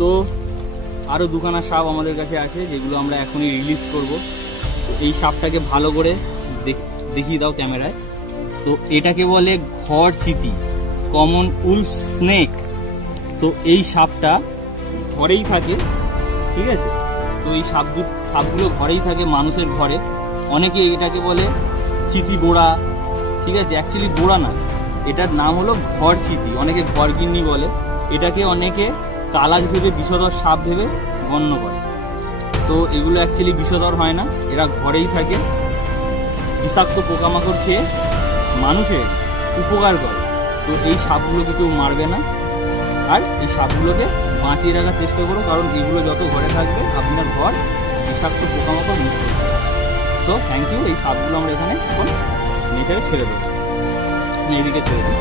তো আরও দুখানা সাপ আমাদের কাছে আছে যেগুলো আমরা এখনই রিলিজ করব। তো এই সাপটাকে ভালো করে দেখিয়ে দাও ক্যামেরায়। তো এটাকে বলে ঘর চিতি, কমন উলফ স্নেক। তো এই সাপটা ঘরেই থাকে, ঠিক আছে। তো এই সাপগুলো ঘরেই থাকে, মানুষের ঘরে। অনেকে এটাকে বলে চিতি বোড়া, ঠিক আছে। অ্যাকচুয়ালি বোড়া না, এটার নাম হলো ঘর চিতি, অনেকে ঘরগিন্নি বলে। এটাকে অনেকে কালাজ ভেবে বিষধর সাপ ভেবে গণ্য করে। তো এগুলো অ্যাকচুয়ালি বিষধর হয় না, এরা ঘরেই থাকে, বিষাক্ত পোকামাকড় খেয়ে মানুষের উপকার করে। তো এই সাপগুলোকে কেউ মারবে না, আর এই সাপগুলোকে বাঁচিয়ে রাখার চেষ্টা করো, কারণ এগুলো যত ঘরে থাকবে আপনার ঘর বিষাক্ত পোকামাকড় মুক্ত হবে। তো থ্যাংক ইউ। এই সাপগুলো আমরা এখানে এখন নেচারে ছেড়ে দেবো, এদিকে ছেড়ে দেবো।